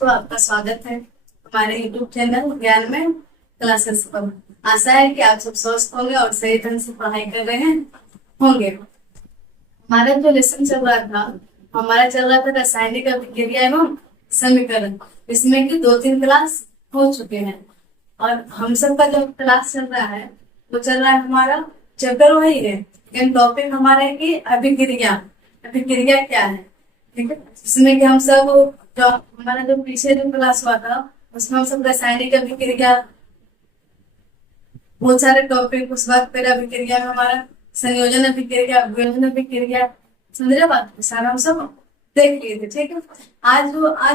तो आपका स्वागत है हमारे YouTube चैनल ज्ञान में क्लासेस पर। आशा है कि आप सब स्वस्थ होंगे और सही ढंग से पढ़ाई कर रहे हैं होंगे। हमारा जो लेसन चल रहा था, हमारा चल रहा था रासायनिक अभिक्रिया एवं समीकरण। इसमें की 2-3 क्लास हो चुके हैं और हम सब का जो क्लास चल रहा है वो चल रहा है, हमारा चैप्टर वही है लेकिन टॉपिक हमारा है कि अभिक्रिया। अभिक्रिया क्या है, ठीक है। इसमें कि हम सब जो हमारा जो पीछे जो क्लास हुआ था उसमें हम सब रासायनिक अभिक्रिया बहुत सारे टॉपिक, उस बाद फिर अभिक्रिया में हमारा संयोजन अभिक्रिया, वियोजन अभिक्रिया, समझ रहे बात, सारा हम सब देख लिए थे, ठीक है। आज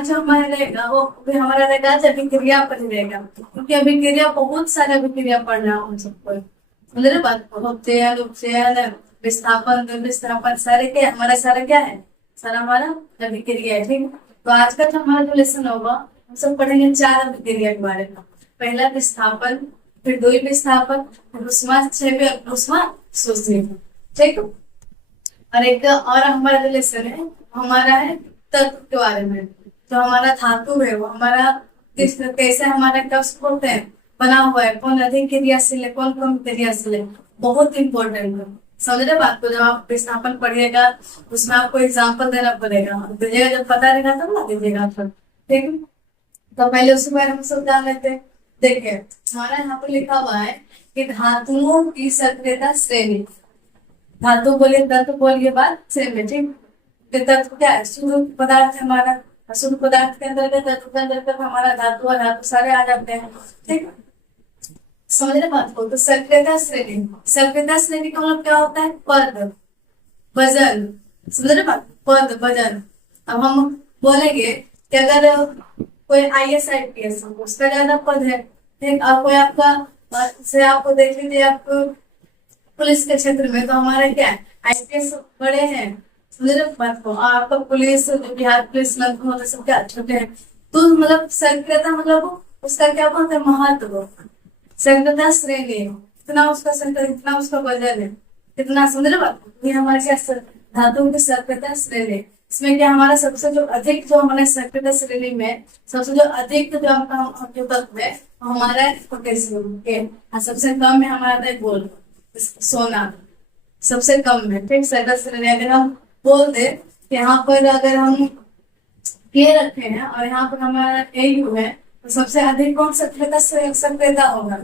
जो हमारा रहेगा वो भी हमारा रहेगा आज अभिक्रिया पर ही रहेगा, क्योंकि अभिक्रिया बहुत सारे अभिक्रिया पढ़ना हम सबको, समझ रहे बात। उपचयन, उपचयन, विस्थापन, विस्थापन, सारे क्या हमारा सारा क्या है, सारा हमारा अभिक्रिया है, ठीक है। तो आज का जो हमारा जो लेसन होगा हम सब पढ़ेंगे 4 अभिक्रिया के बारे में। पहला विस्थापन, फिर द्वि विस्थापन, फिर ऊष्मा शोषण, ठीक है। और एक और हमारा जो लेसन है हमारा है तत्व के बारे में। जो हमारा धातु है वो हमारा कैसे हमारा टस्ट होते हैं, बना हुआ है, कौन अधिक क्रियाशील है, कौन कम क्रियाशील है, बहुत इंपॉर्टेंट है, समझ रहे बात को। जब आप विस्थापन पढ़िएगा उसमें आपको एग्जाम्पल देना पड़ेगा, दीजिएगा, जब पता रहेगा तब ना दीजिएगा फिर, ठीक है। तो पहले उसके बारे में सब जान लेते हैं। देखिए हमारा यहाँ पर लिखा हुआ है कि धातुओं की सक्रियता श्रेणी। धातु बोलिए, तत्व बोलिए, बात श्रेणी, ठीक। तत्व क्या है, शुद्ध पदार्थ है हमारा, शुद्ध पदार्थ के अंतर्गत तत्व के अंतर्गत हमारा धातु और धातु सारे आ जाते हैं, ठीक। समझ रहे बात को। तो सक्रियता श्रेणी, सक्रियता श्रेणी का मतलब क्या होता है, पद, वजन, समझ रहे बात, पद वजन। अब हम बोलेंगे कि अगर कोई IAS IPS उसका ज्यादा पद है, ठीक। और कोई आपका से आपको देख लीजिए, आप पुलिस के क्षेत्र में तो हमारे क्या है IPS बड़े हैं, समझ रहे बात को। आपका पुलिस, बिहार पुलिस, मतलब सब क्या छोटे हैं। तो मतलब सक्रियता मतलब उसका क्या बोलते हैं, महत्व। सक्रियता श्रेणी, इतना उसका सक्रिय, इतना उसका वजन है, इतना, समझ रहे बात। ये हमारे क्या धातुओं की सक्रियता श्रेणी। इसमें क्या हमारा सबसे जो अधिक, जो हमारे सक्रियता श्रेणी में सबसे जो अधिक जो आपका जो तत्व है हमारा पोटेशियम के, और सबसे कम में हमारा है गोल्ड, सोना, सबसे कम में, ठीक। सक्रियता श्रेणी अगर हम बोल दे यहाँ पर अगर हम के रखे हैं और यहाँ पर हमारा AU है तो सबसे अधिक कौन सक्रियता होगा,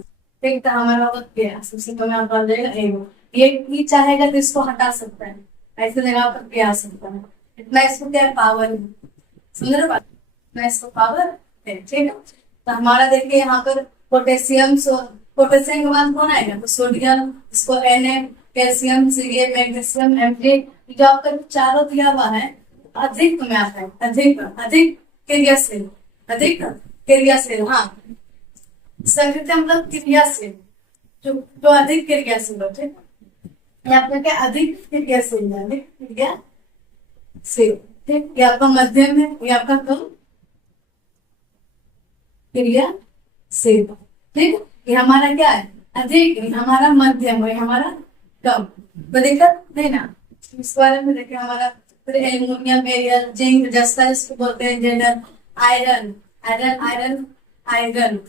ठीक। तो हमारा होगा क्या, सबसे कम यहाँ पर जाएगा AU। ये चाहेगा तो इसको हटा सकता है, ऐसे जगह पर क्या आ सकता है, इतना इसको क्या पावर है, समझ रहे बात, इतना इसको पावर है, ठीक है। तो हमारा देखिए यहाँ पर पोटेशियम, पोटेशियम के बाद कौन आएगा, तो सोडियम, इसको Na, calcium, Ca, magnesium, Mg, जो आपका चारों दिया हुआ है अधिक में आता है, अधिक अधिक क्रियाशील, अधिक क्रियाशील, हाँ। सक्रियता मतलब क्रियाशील, जो अधिक क्रियाशील हो, ठीक है। आपका क्या अधिक क्रियाशील है, अधिक क्रियाशील, ठीक। ये आपका मध्यम है, ये आपका कम क्रियाशील, ठीक। ये हमारा क्या है, अधिक, हमारा मध्यम है, हमारा कम, तो दिक्कत नहीं ना। इस बारे में देखिए हमारा फिर एल्युमिनियम, बेरियल, जिंक, जस्ता जिसको बोलते हैं, जेनर, iron, iron, iron, iron,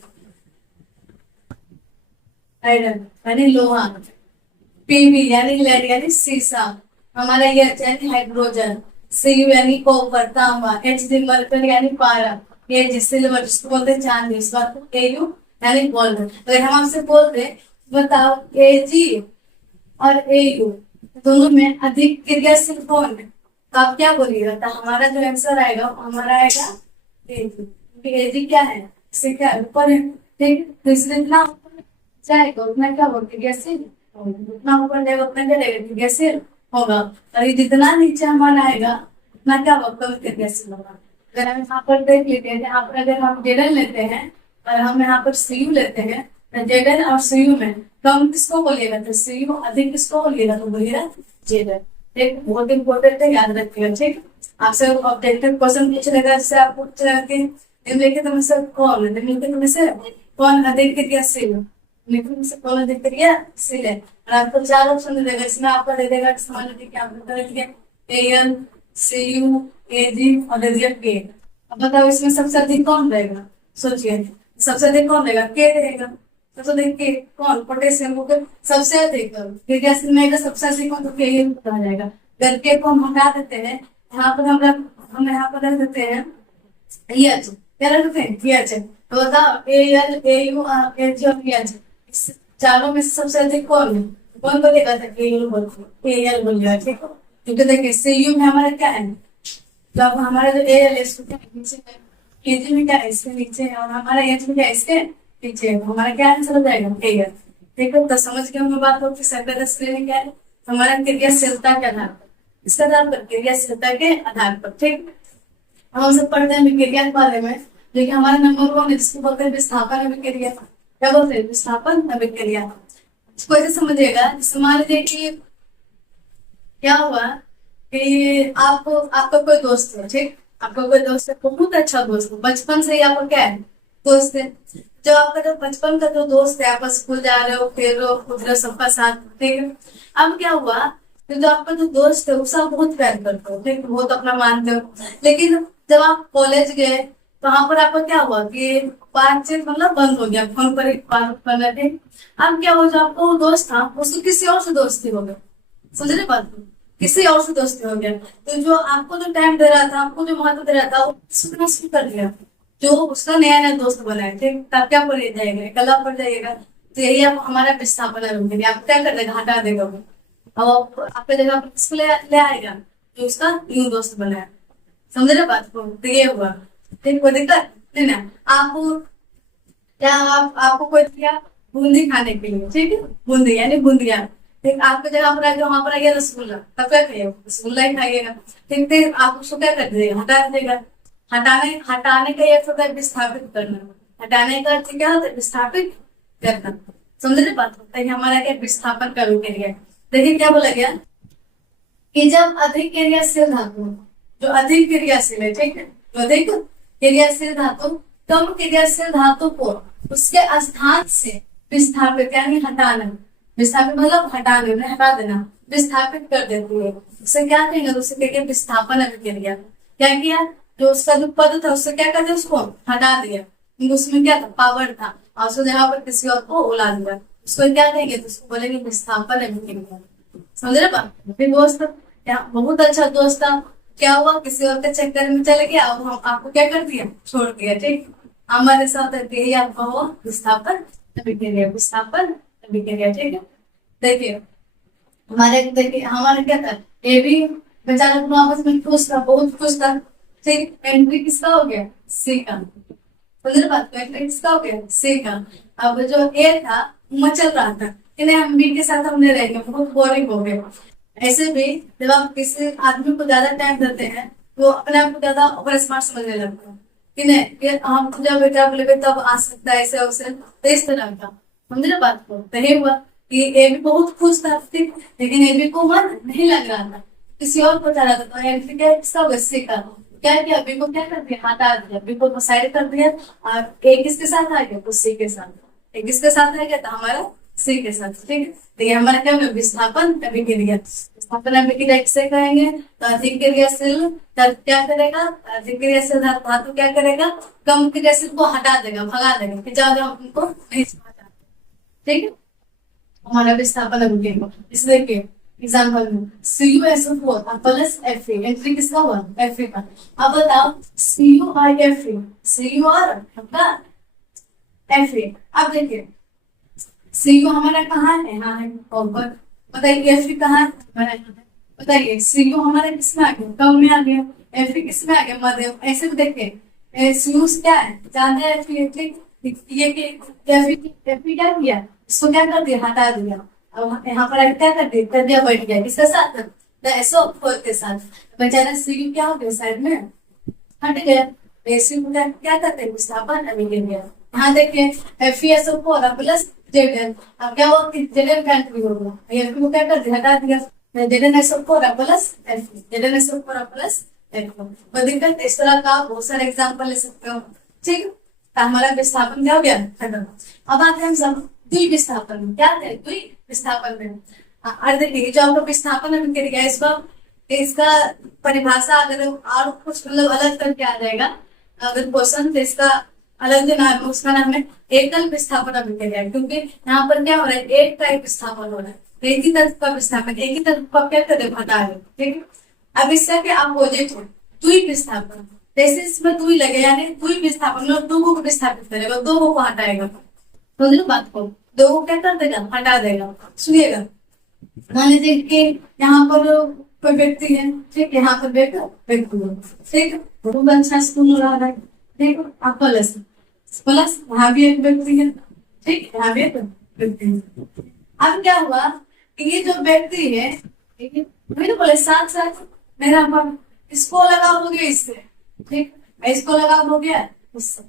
iron यानी लोहा, PB यानी लेड यानी सीसा, हमारा ये यानी हाइड्रोजन, Cu यानी कॉपर, तांबा, Hg मरकरी यानी पारा, ये सिल्वर जिसको बोलते हैं चांदी, इस बात को Au यानी गोल्ड। अगर हम आपसे बोलते बताओ Ag और Au दोनों में अधिक क्रियाशील कौन है, तो आप क्या बोलिएगा, तो हमारा जो आंसर आएगा हमारा आएगा Ag, क्योंकि Ag क्या है, इससे क्या ऊपर है, ठीक। तो इसलिए इतना जाएगा उतना क्या होगा, क्रियाशील, उतना ऊपर जाएगा उतना क्या रहेगा, क्रियाशील होगा। और ये जितना नीचे हमारा आएगा उतना क्या होगा, कम क्रियाशील होगा। अगर हम यहाँ पर देख लेते हैं, यहाँ पर अगर हम जेडल लेते हैं और हम यहाँ पर Cu लेते हैं, तो जेडल और Cu में कम किसको बोलिएगा, तो Cu, अधिक किसको बोलिएगा, तो बोलिएगा जेडल, ठीक। बहुत इंपॉर्टेंट है, याद रखिएगा, ठीक। आपसे ऑब्जेक्टिव क्वेश्चन पूछ लेगा, जिससे आप पूछ के निम्नलिखित में से कौन, निम्नलिखित में से कौन अधिक क्रियाशील, निम्नलिखित में से कौन अधिक क्रियाशील है। और आपको 4 ऑप्शन दे देगा, इसमें आपको दे देगा मान लीजिए क्या आपको An, Cu, Ag और दे दिया K, अब बताओ इसमें सबसे अधिक कौन रहेगा, सोचिए। सबसे अधिक कौन रहेगा, के रहेगा। सबसे अधिक के कौन, पोटेशियम को सबसे अधिक क्रियाशील में सबसे अधिक कौन, तो के ही बताया जाएगा। अगर के को हम हटा देते हैं, यहाँ पर हम यहाँ पर रख देते हैं एच, क्या रख देते हैं एच। तो बताओ A L A U H और एच, इस चारों में से सबसे अधिक कौन है, कौन बोलेगा, ए एल बोलेगा, ठीक है। क्योंकि देखिए सी यू में हमारा क्या है, तो अब हमारा जो ए एल इसको क्या नीचे है, केजी में क्या है इसके नीचे है, और हमारा एच में क्या है इसके नीचे है, हमारा क्या आंसर हो जाएगा ए एल। ठीक है, तो समझ के हमें बात होती है श्रेणी क्या है, हमारा क्रियाशीलता के आधार पर, इसके आधार पर, क्रियाशीलता के आधार पर। ठीक, हम सब पढ़ते हैं विक्रिया के बारे में, लेकिन हमारा नंबर वन है जिसको बोलते हैं विस्थापन अभिक्रिया। क्या बोलते हैं, विस्थापन अभिक्रिया। इसको ऐसे समझिएगा, जैसे मान लीजिए कि क्या हुआ कि आपका कोई दोस्त है, ठीक, आपका कोई दोस्त है, बहुत अच्छा दोस्त है, बचपन से ही आपका क्या है, दोस्त है। जो आपका जो बचपन का जो दोस्त है, आप स्कूल जा रहे हो, खेल रहे हो, कूद रहे हो सबका साथ, ठीक है। अब क्या हुआ कि जो आपका जो दोस्त है उससे आप बहुत प्यार करते हो, ठीक, बहुत अपना मानते हो, लेकिन जब आप कॉलेज गए तो वहां पर आपका क्या हुआ कि बातचीत मतलब बंद हो गया, फोन पर ही बात करना, ठीक। अब क्या हुआ, जो आपका वो दोस्त था उसको किसी और से दोस्ती हो गई, समझ रहे बात को, किसी और से दोस्ती हो गया। तो जो आपको जो टाइम दे रहा था, आपको जो महत्व दे रहा था, वो सुनना शुरू कर दिया। जो उसका नया नया दोस्त बना है, ठीक, तब क्या पड़ जाएगा, कला पड़ जाइएगा। तो यही आप हमारा विस्थापन है, आप क्या कर देगा, हटा देगा वो, अब आपके जगह पर किसको ले आएगा, जो उसका न्यू दोस्त बना है। समझ रहे बात को, तो ये हुआ, ठीक, कोई दिक्कत नहीं ना। आपको कोई दिया बूंदी खाने के लिए, ठीक है, बूंदी यानी बूंदिया, ठीक, आपके जगह पर आएगा, वहां पर आ गया रसगुल्ला, तब क्या खाइएगा, रसगुल्ला ही खाइएगा, ठीक। फिर आप उसको क्या कर दीजिएगा, हटा दीजिएगा। हटाने का अर्थ होता है विस्थापित करना, हटाने का अर्थ क्या होता है, विस्थापित करना। समझ रहे बात होता है, हमारा क्या विस्थापन का क्रिया। देखिए क्या बोला गया कि जब अधिक क्रियाशील धातु, जो अधिक क्रियाशील है, ठीक है, जो अधिक क्रियाशील धातु कम क्रियाशील धातु को उसके स्थान से विस्थापित यानी हटाना, विस्थापित मतलब हटाने, हटा देना, विस्थापित कर देती है, उसे क्या कहेंगे, उसे कहेंगे विस्थापन अभिक्रिया। क्या किया, जो उसका जो पद था उससे क्या कर दिया, उसको हटा दिया, क्योंकि उसमें क्या था, पावर था, और उसको जगह पर किसी और को उला दिया, उसको क्या कहेंगे, तो उसको बोलेंगे विस्थापन अभिक्रिया। समझ रहे बात। फिर दोस्त बहुत अच्छा दोस्त था, क्या हुआ, किसी और के चक्कर में चले गया, अब हम आपको क्या कर दिया, छोड़ दिया, ठीक। हमारे साथ यही आपका हुआ विस्थापन अभिक्रिया, विस्थापन अभिक्रिया, ठीक है। देखिए देखिए हमारे क्या था, ये भी बेचारा आपस में खुश था, बहुत खुश था, ठीक। एंट्री किसका हो गया, सी का, समझ बात को, एंट्री किसका हो गया, सी का। अब जो ए था मचल रहा था कि नहीं, हम बी के साथ हमने रहेंगे, बहुत बोरिंग हो गए। ऐसे भी जब आप किसी आदमी को ज्यादा टाइम देते हैं, वो अपने आप को ज्यादा ओवर स्मार्ट समझने लगता है कि नहीं, कि हम जब बेटा बोले तब आ सकता है, ऐसे वैसे, तो इस तरह का। समझ रहे बात को, तो यही हुआ कि ए भी बहुत खुश था, ठीक, लेकिन ए बी को मन नहीं लग रहा था, किसी और को चाह रहा था। तो एंट्री क्या किसका होगा, सी का। क्या किया, बी को क्या कर दिया, हटा दिया, बी को साइड कर दिया, और ए किसके साथ आ गया, तो सी के साथ। ए किसके साथ आ गया, तो हमारा सी के साथ, ठीक है। तो ये हमारा क्या होगा, विस्थापन अभिक्रिया। विस्थापन अभिक्रिया किसे कहेंगे, तो अधिक क्रियाशील क्या करेगा, अधिक क्रियाशील धातु क्या करेगा, कम क्रियाशील को हटा देगा, भगा देगा, कि जाओ जाओ उनको नहीं चाहते, ठीक है। हमारा विस्थापन अभिक्रिया, इसलिए के एग्जाम्पल में CuSO4 प्लस Fe, एंट्री किसका हुआ, Fe का। अब बताओ Cu और Fe, Cu और Fe। अब देखिए Cu हमारा कहाँ है, यहाँ है ऊपर, बताइए Fe कहाँ है, बताइए Cu हमारा किसमें आ गया, कम में आ गया, Fe किसमें आ गया, मध्य। ऐसे भी देखिए Cu क्या है, ज्यादा है, ठीक, ये Fe क्या किया, इसको क्या कर दिया, हटा दिया। अब यहाँ पर क्या कर दिया बैठ गया, किसके साथ, SO4 के साथ। बेचारा Cu क्या हो गया, साइड में हट गया। Cu को क्या करते हैं, विस्थापन अभिक्रिया। यहाँ देखिए FeSO4 प्लस Zn, अब क्या हुआ कि Zn का एंट्री होगा, Fe को क्या कर दिया, हटा दिया, ZnSO4 plus Fe, ZnSO4 plus Fe। कोई दिक्कत, इस तरह का बहुत सारे एग्जाम्पल ले सकते हो, ठीक। तो हमारा विस्थापन क्या हो गया, खत्म। अब आते हैं हम द्वि विस्थापन, क्या है द्वि विस्थापन में। और देखिए जो आपको विस्थापन अभिक्रिया, इसका परिभाषा अगर और कुछ मतलब अलग करके आ जाएगा, अगर क्वेश्चन तो इसका अलग जो नाम है उसका नाम है एकल विस्थापन अभिक्रिया, क्योंकि यहाँ पर क्या हो रहा है, एक का ही विस्थापन हो रहा है, एक ही तत्व का विस्थापन, एक ही तत्व का क्या करे हटा है, ठीक है। अब इसका क्या अपोजिट है, द्वि विस्थापन, जैसे इसमें द्वि लगे यानी द्वि विस्थापन मतलब दो को विस्थापित करेगा, दो को हटाएगा, समझ लो बात को, दो को क्या कर देगा, हटा देगा। सुनिएगा, मान लीजिए कि यहाँ पर कोई व्यक्ति है, ठीक, यहाँ पर व्यक्ति है, ठीक, तो अच्छा स्कूल रहा है, ठीक, आप प्लस प्लस यहाँ भी एक व्यक्ति है, ठीक, यहाँ भी एक व्यक्ति है। अब क्या हुआ कि ये जो व्यक्ति है, ठीक है, मैंने बोले साथ साथ मेरा मन इसको लगा हो गया इससे, ठीक, इसको लगा हो गया उससे,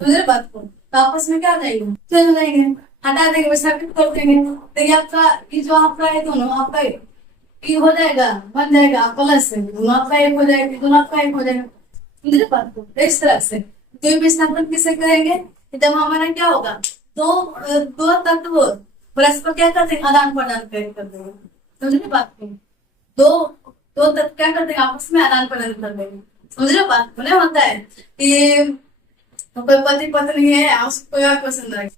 तो मेरे बात को तो आपस में क्या हो जाएगा, चल जाएंगे, हटा देंगे, विस्थापित कर देंगे, तो ये आपका ये जो आपका है दोनों आपका ये हो जाएगा, बन जाएगा प्लस से, दोनों आपका एक हो जाएगा, दोनों आपका एक हो जाएगा, मेरे बात को इस तरह से। तो विस्थापन किसे कहेंगे, जब हमारा क्या होगा, दो दो तत्व परस्पर क्या करते हैं, आदान प्रदान कर देंगे, समझ रहे बात को, दो दो तत्व क्या करते हैं, आपस में आदान प्रदान कर देंगे, समझ रहे बात को। नहीं होता है कि तो कोई पति पत्नी है, उसको कोई और पसंद है,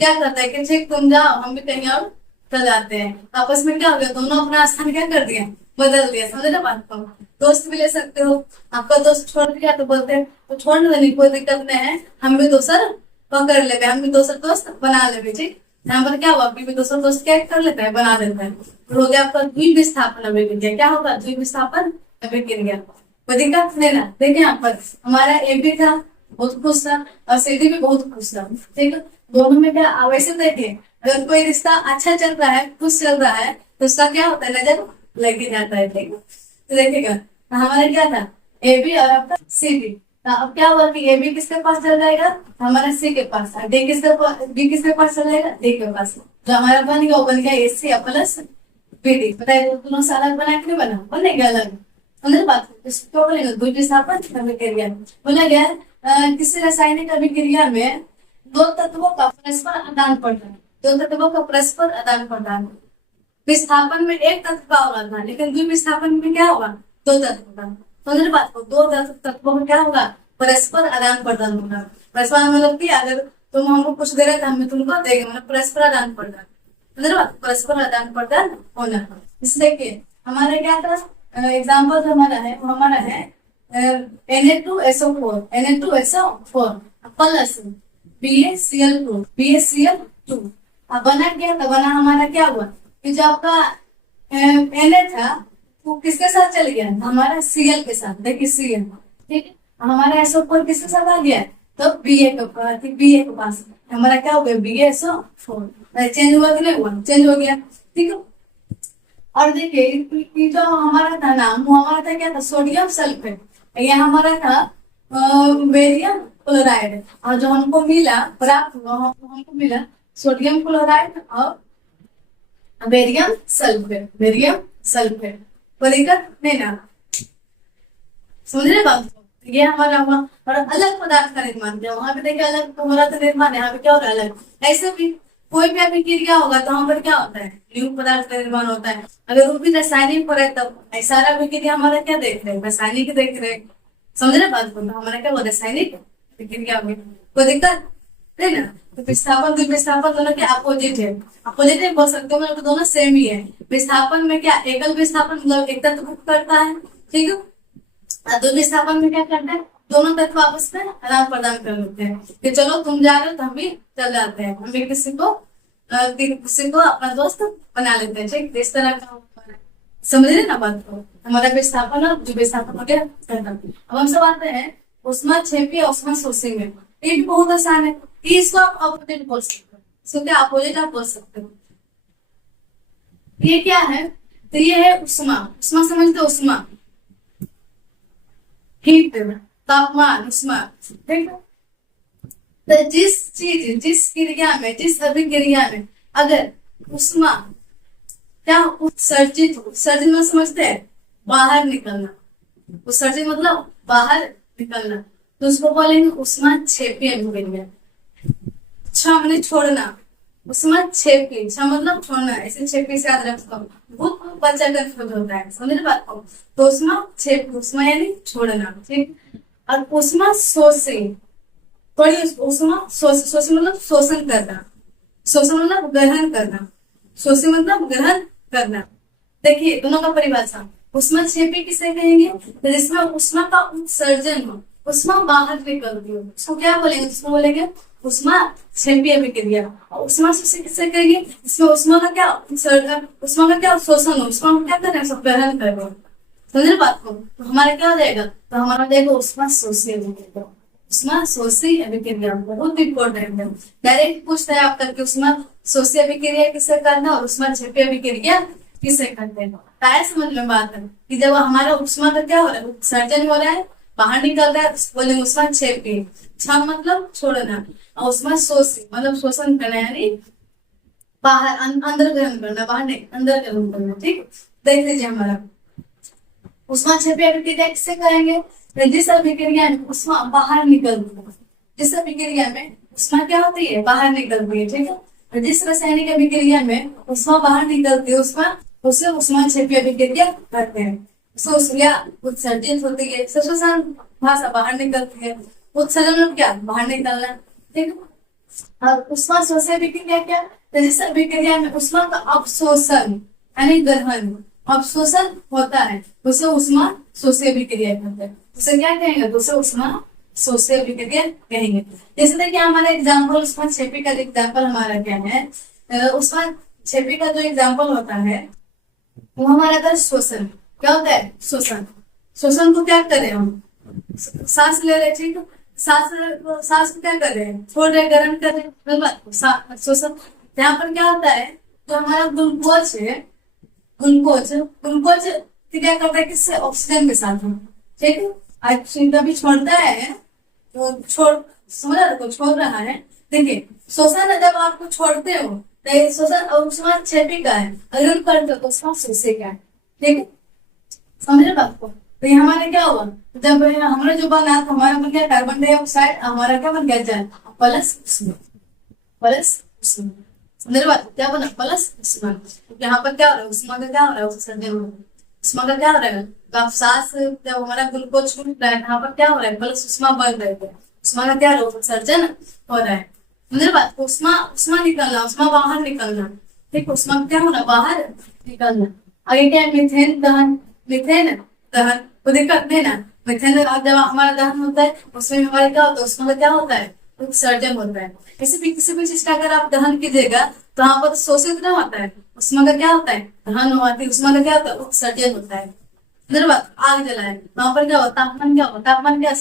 क्या करता है कि ठीक तुम जाओ हम भी कहीं और चल जाते हैं, आपस में क्या हो गया, दोनों अपना स्थान क्या कर दिया, बदल दिया, समझ रहे बात को। दोस्त भी ले सकते हो, आपका दोस्त छोड़ दिया तो बोलते हैं तो छोड़ने देने कोई दिक्कत नहीं है, हम भी दूसर पकड़ लेते हैं, हम भी दूसर दोस्त बना लेते, ठीक। यहाँ पर क्या हुआ, भी दूसरा दोस्त क्या कर लेता है, बना देता है, तो हो गया आपका द्विविस्थापन अभिक्रिया। क्या होगा, द्विविस्थापन अभिक्रिया, कोई दिक्कत नहीं ना। देखिए यहाँ पर हमारा ए भी था, बहुत खुश था, और सी डी भी बहुत खुश था, ठीक है, दोनों में क्या वैसे देखिए, अगर कोई रिश्ता अच्छा चल रहा है, खुश चल रहा है, तो उसका क्या होता है, नजर लग ही जाता है, ठीक है। तो देखिएगा हमारा क्या था, ए बी और आपका सी डी, तो अब क्या हुआ कि ए बी किसके पास चल जाएगा, हमारा सी के पास, डी किसके पास चल जाएगा, डी के पास, जो हमारा बन गया वो बन गया ए सी प्लस बी डी। बताइए दोनों से अलग बना के नहीं बना, बनेगा अलग, अंदर बात इसको बोलेंगे द्विविस्थापन अभिक्रिया। बोला गया किसी रासायनिक अभिक्रिया में दो तत्वों का परस्पर आदान प्रदान, दो तत्वों का परस्पर आदान प्रदान, विस्थापन में एक तत्व का होगा था, लेकिन द्विविस्थापन में क्या होगा, दो तत्व का, समझ बात को, दो तत्वों में क्या होगा, परस्पर आदान प्रदान होगा। परस्पर मतलब कि अगर तुम हमको कुछ दे रहे थे हम तुमको देंगे, मतलब परस्पर आदान प्रदान, समझ बात, परस्पर आदान प्रदान होना। इसलिए देखिए हमारा क्या था एग्जाम्पल हमारा है, वो हमारा है Na2SO4 Na2SO4 प्लस BaCl2 अब बना क्या था, बना हमारा क्या हुआ कि जो आपका Na था वो किसके साथ चल गया, हमारा Cl के साथ, देखिए Cl, ठीक है, हमारा SO4 किसके साथ आ गया, तो Ba के पास हमारा क्या हो गया, BaSO4, चेंज हुआ कि नहीं हुआ, चेंज हो गया, ठीक है। और देखिए जो हमारा था नाम, वो हमारा था क्या था, सोडियम सल्फेट, ये हमारा था बेरियम क्लोराइड, और जो हमको मिला प्राप्त हुआ हमको मिला सोडियम क्लोराइड और बेरियम सल्फेट, कोई दिक्कत नहीं ना, समझ रहे बात को। ये हमारा हुआ, और अलग पदार्थ का निर्माण किया, वहां पे देखिए अलग हो रहा था निर्माण, यहाँ पे क्या हो रहा है अलग। ऐसे भी कोई भी अभिक्रिया होगा तो वहां पर क्या होता है, न्यू पदार्थ का निर्माण होता है। अगर वो भी रासायनिक पर है तब ऐसा अभिक्रिया हमारा क्या देख रहे हैं, रासायनिक देख रहे हैं, समझ रहे बात को, तो हमारा क्या हुआ, रासायनिक अभिक्रिया में कोई दिक्कत है ना। तो विस्थापन द्विविस्थापन दोनों के अपोजिट है, अपोजिट नहीं बोल सकते मतलब तो दोनों सेम ही है। विस्थापन में क्या एकल विस्थापन मतलब एक तत्व करता है, ठीक है, द्विविस्थापन में क्या करता है, दोनों तत्व आपस में आदान प्रदान कर लेते हैं कि चलो तुम जा रहे हो तो हम भी चल जाते हैं, हम भी किसी को अपना दोस्त बना लेते हैं, ठीक, इस तरह का समझ रहे ना बात को। हमारा विस्थापन और विस्थापन हो गया। अब हम सब आते हैं ऊष्माक्षेपी और ऊष्माशोषी में, ये भी बहुत आसान है, इसको आप अपोजिट बोल सकते हो, इसको क्या अपोजिट आप बोल सकते हो। ये क्या है, तो ये है ऊष्मा, ऊष्मा समझते हो, ऊष्मा हीट, तापमान, ऊष्मा, ठीक है। तो जिस क्रिया में, जिस अभिक्रिया में अगर ऊष्मा क्या उत्सर्जित में समझते हैं बाहर निकलना, उत्सर्जित मतलब बाहर निकलना, तो उसको बोलेंगे ऊष्माक्षेपी अभिक्रिया। अच्छा मैंने छोड़ना, ऊष्माक्षेपी, अच्छा मतलब छोड़ना, ऐसे क्षेपी से याद रखता हूँ, बहुत बच्चा कंफ्यूज होता है, समझ रहे बात को। तो ऊष्माक्षेपी, ऊष्मा यानी छोड़ना, ठीक। और उष्मा शोषी, थोड़ी उष्मा शोषी मतलब शोषण करना, शोषण मतलब ग्रहण करना, शोषी मतलब ग्रहण करना। देखिए दोनों का परिभाषा, उष्मा क्षेपी किसे कहेंगे, तो जिसमें उष्मा का उत्सर्जन हो, उष्मा बाहर निकलती हो, उसको क्या बोलेंगे, उसको बोलेंगे उष्मा क्षेपीय अभिक्रिया। और उष्मा शोषी किसे कहेंगे, इसमें उष्मा का क्या उत्सर्जन, उष्मा का क्या शोषण हो, उष्मा को क्या कर रहे हैं, सब ग्रहण कर रहे हैं। समझे बात को, तो हमारा क्या हो जाएगा, तो हमारा हो जाएगा उष्मा शोषी अभिक्रिया। उष्मा शोषी अभिक्रिया बहुत इंपॉर्टेंट है, डायरेक्ट पूछता है आपका कि उष्मा शोषी अभिक्रिया किसे करना और उष्मा क्षेपीय अभिक्रिया किसे करते हैं। आया समझ में बात है कि जब हमारा उष्मा का क्या हो रहा है, उत्सर्जन हो रहा है, बाहर निकल रहा है, बोले उष्मा क्षेपीय, क्षम मतलब छोड़ना, और उष्मा शोषी मतलब शोषण करना, यानी बाहर अंदर ग्रहण करना, बाहर नहीं अंदर ग्रहण करना। ठीक, देख लीजिए हमारा उष्मा क्षेपीय अभिक्रिया किससे करेंगे, जिस अभिक्रिया में उष्मा बाहर निकलती है, जिस अभिक्रिया में उष्मा क्या होती है, बाहर निकलती है। ठीक है, और जिस रासायनिक अभिक्रिया में उष्मा बाहर निकलती है, उष्मा उसे उष्मा क्षेपीय अभिक्रिया कहते हैं। सूर्या उत्सर्जित होती है, शोषण भाषा बाहर निकलती है, उत्सर्जन क्या बाहर निकलना। ठीक है, और उष्मा शोषी अभिक्रिया क्या, तो जिस अभिक्रिया में उष्मा का अवशोषण यानी ग्रहण, अवशोषण होता है, उसे उष्मा शोषी अभिक्रिया कहते हैं। उसे क्या कहेंगे, उसे उष्मा शोषी अभिक्रिया कहेंगे। जैसे देखिए हमारा एग्जाम्पल उष्मा क्षेपी का एग्जाम्पल हमारा क्या है, उष्मा क्षेपी का जो एग्जाम्पल होता है वो हमारा था शोषण। क्या होता है शोषण, शोषण को क्या करें हम, सांस ले रहे, ठीक है, सांस को क्या कर रहे हैं, छोड़ रहे, ग्रहण कर रहे, शोषण। यहाँ पर क्या होता है, तो हमारा ग्लूकोज है, ग्लूकोज ग्लूकोज क्या करता है, किससे, ऑक्सीजन के साथ में। ठीक है, आज कभी छोड़ता है तो छोड़, समझ रहा है, छोड़ रहा है। देखिए शोषण जब आपको छोड़ते हो तो शोषण उष्मा क्षेपी का है, अगर करते हो तो उष्मा शोषी का है। ठीक है, समझ रहे बात को। तो ये हमारे क्या हुआ, जब हमारा जो बना हमारा बन गया कार्बन डाइऑक्साइड, हमारा क्या बन गया जल प्लस उष्मा, प्लस उष्मा। समझ रहे बात, क्या बना प्लस उष्मा। यहाँ पर क्या हो रहा है, उष्मा का क्या हो रहा है, उत्सर्जन हो रहा है, उष्मा का क्या हो रहा है, आप सांस जब हमारा ग्लूकोज छूट रहा है, यहाँ पर क्या हो रहा है, प्लस उष्मा बढ़ रहे थे, उष्मा का क्या हो रहा है, उत्सर्जन हो रहा है। समझ बात, उष्मा उष्मा निकलना, उष्मा बाहर निकलना। ठीक, उष्मा क्या होना, बाहर निकलना। आगे क्या है, मीथेन दहन, मीथेन दहन को दिक्कत नहीं ना, मीथेन जब हमारा दहन होता है उसमें हमारा क्या होता है, उष्मा का क्या होता है, उत्सर्जन होता है। किसी भी चीज का अगर आप दहन कीजिएगा तो यहाँ पर शोषित नहीं होता है, उष्मा का क्या होता है, दहन होती है, उष्मा का क्या होता है, उत्सर्जन होता है। इधर बात, आग जलाए वहां पर क्या हुआ, तापमान क्या हुआ, तापमान क्या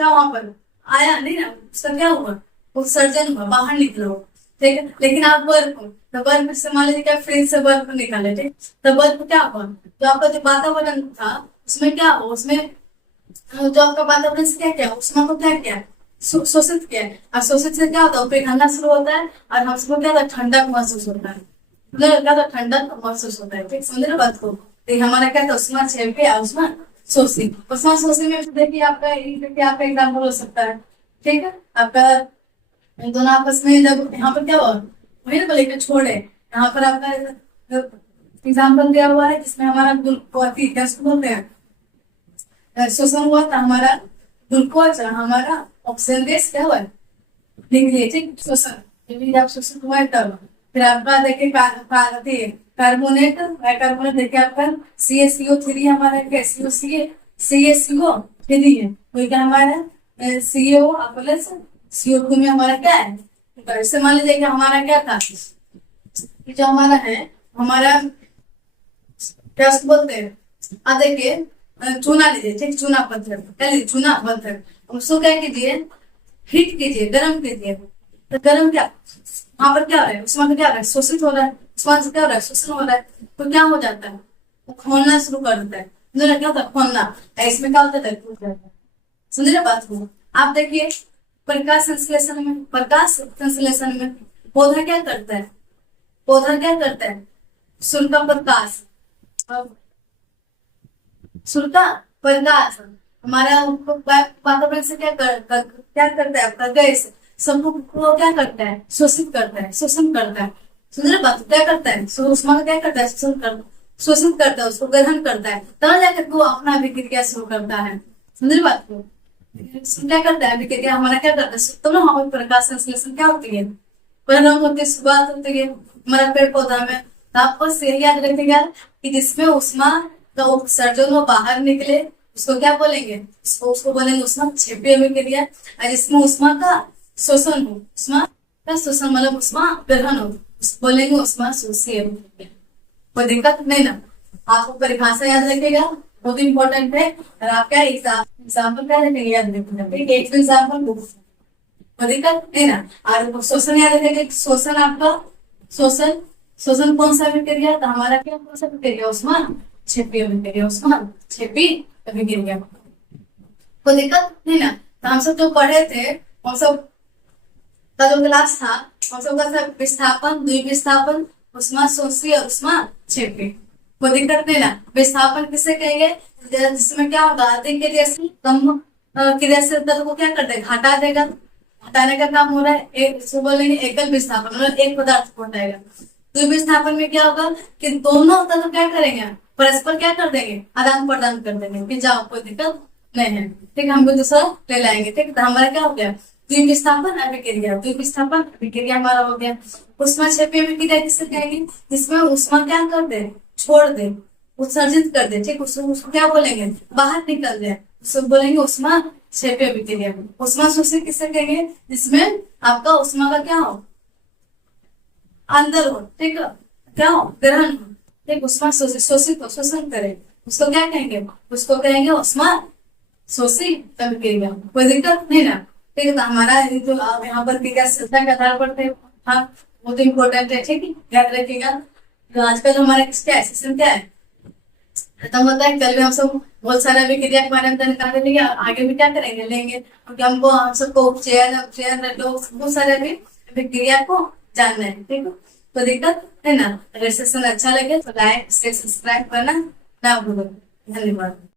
वहां पर आया नहीं ना, उसका क्या हुआ, उत्सर्जन हुआ, बाहर निकला हो। ठीक है, लेकिन आप बर्फ, तो बर्फ से मान लीजिए क्या, फ्रिज से बर्फ निकाले, ठीक, तो बर्फ क्या हुआ, जो आपका जो वातावरण था उसमें क्या हुआ, उसमें जो आपका वातावरण से क्या किया, उष्मा को क्या किया, शोषित किया। और शोषित से क्या होता है, पिघलना शुरू होता है और हमको क्या होता है, ठंडक महसूस होता है, क्या होता है, ठंडक महसूस होता है। ठीक, समझ रहे बात को। तो हमारा क्या था, उष्मा क्षेपी और उष्मा शोषी। उष्मा शोषी में देखिए आपका एग्जाम्पल हो सकता है। ठीक है, आपका दोनों आपस में जब यहाँ पर क्या हुआ, वही ना बोले छोड़े, यहाँ पर आपका एग्जाम्पल दिया हुआ है जिसमें हमारा क्या बोलते हैं, शोषण हुआ था, हमारा ग्लूकोज हमारा ऑक्सीजन गैस क्या हुआ निकली। ठीक, शोषण जब शोषण हुआ है तब फिर आपका देखिए कार्बोनेट, कार्बोनेट देखिए आपका CaCO3 हमारा क्या, CaCO3 है, तो क्या हमारा CO प्लस CO2 में हमारा क्या है, तो इससे मान लीजिए कि हमारा क्या था, जो हमारा है, हमारा क्या उसको बोलते हैं, देखिए चूना लीजिए, ठीक, चूना पत्थर, क्या लीजिए, चूना पत्थर, उसको क्या कीजिए, हीट कीजिए, गर्म कीजिए, तो गर्म क्या, वहां पर क्या हो रहा है, उष्मा का क्या हो रहा है, शोषित हो रहा है, उष्मा से क्या हो रहा है, शोषण हो रहा है, तो क्या हो जाता है, वो खोलना शुरू कर देता है। क्या होता है, खोलना, इसमें क्या होता है, समझ रहे बात को। आप देखिए प्रकाश संश्लेषण में पौधा क्या करता है, पौधा क्या करता है, सूर्य का प्रकाश, सूर्य का प्रकाश हमारा वातावरण से क्या करता है, आपका गैस सबको क्या करता है, शोषित करता है, शोषण करता है। समझ रहे बात, क्या करता है, उष्मा का क्या करता है, शोषण करता है, उसको ग्रहण करता है, तब जाकर वो अपना अभिक्रिया शुरू करता है। समझ रहे बात को। क्या करता है अभिक्रिया, हमारा क्या करता है, तो ना हमारी प्रकाश संश्लेषण क्या होती है, परिणाम होती है, शुरुआत होती है हमारा पेड़ पौधा में। तो आपको यही याद रखेगा कि जिसमें उष्मा का उत्सर्जन हो बाहर निकले उसको क्या बोलेंगे, उसको बोलेंगे उष्मा क्षेपी अभिक्रिया। और जिसमें उष्मा का शोषण हो, उष्मा का शोषण मतलब उष्मा ग्रहण हो, उसको बोलेंगे उष्मा शोषी अभिक्रिया। कोई दिक्कत नहीं ना, आपको परिभाषा याद रखेगा, बहुत इंपॉर्टेंट है। और आपका एग्जाम्पल क्या रखेंगे याद रखना, ठीक है, एक एग्जाम्पल कोई दिक्कत नहीं ना। और शोषण याद रखेगा, शोषण आपका शोषण शोषण कौन सा अभिक्रिया, तो हमारा क्या कौन सा अभिक्रिया, उष्मा क्षेपी अभिक्रिया, उष्मा क्षेपी अभिक्रिया। कोई दिक्कत नहीं ना। तो हम सब जो पढ़े थे हम सब का जो क्लास था हम सब का था विस्थापन, द्विविस्थापन, उष्मा शोषी और उष्मा क्षेपी। कोई दिक्कत नहीं ना। विस्थापन किसे कहेंगे, जिसमें क्या होगा, अधिक क्रियाशील कम क्रियाशील तत्व को क्या कर देगा, हटा देगा, हटाने का काम हो रहा है। एक इसको बोलेंगे एकल विस्थापन, मतलब एक पदार्थ को हटाएगा। द्विविस्थापन में क्या होगा कि दोनों तत्व क्या करेंगे, परस्पर क्या कर देंगे, आदान प्रदान कर देंगे कि जाओ कोई दिक्कत नहीं है, ठीक है, हम लोग दूसरा ले लाएंगे। ठीक, तो हमारा क्या हो गया, द्विविस्थापन अभिक्रिया, द्विविस्थापन अभिक्रिया हमारा हो गया। उष्मा क्षेपी अभिक्रिया किसे कहेंगे, जिसमें उष्मा क्या कर दे, छोड़ दे, उत्सर्जित कर दे, ठीक, उसको क्या बोलेंगे, बाहर निकल जाए, उसको बोलेंगे उष्मा क्षेपी अभिक्रिया। उष्मा शोषी किसे कहेंगे, जिसमें आपका उष्मा का क्या हो, अंदर हो, ठीक है, क्या हो, ग्रहण हो, ठीक, उष्मा शोषित हो, शोषण करे, उसको क्या कहेंगे, उसको कहेंगे उष्मा शोषी अभिक्रिया। कोई दिक्कत नहीं ना। ठीक है, तो हमारा जो यहाँ पर क्रियाशीलता के आधार पर थे, हाँ वो तो इम्पोर्टेंट है, ठीक है, याद रखिएगा। तो आजकल हमारा क्या है, सेशन क्या है, खत्म होता है। कल भी हम सब बहुत सारे अभिक्रिया के बारे में जानकारी लेंगे, आगे भी क्या करेंगे, लेंगे, क्योंकि हमको हम सबको चयन बहुत सारे अभिक्रिया को जानना है, ठीक है। तो दिक्कत है ना। अगर सेशन अच्छा लगे तो लाइक शेयर सब्सक्राइब करना ना भूलो। धन्यवाद।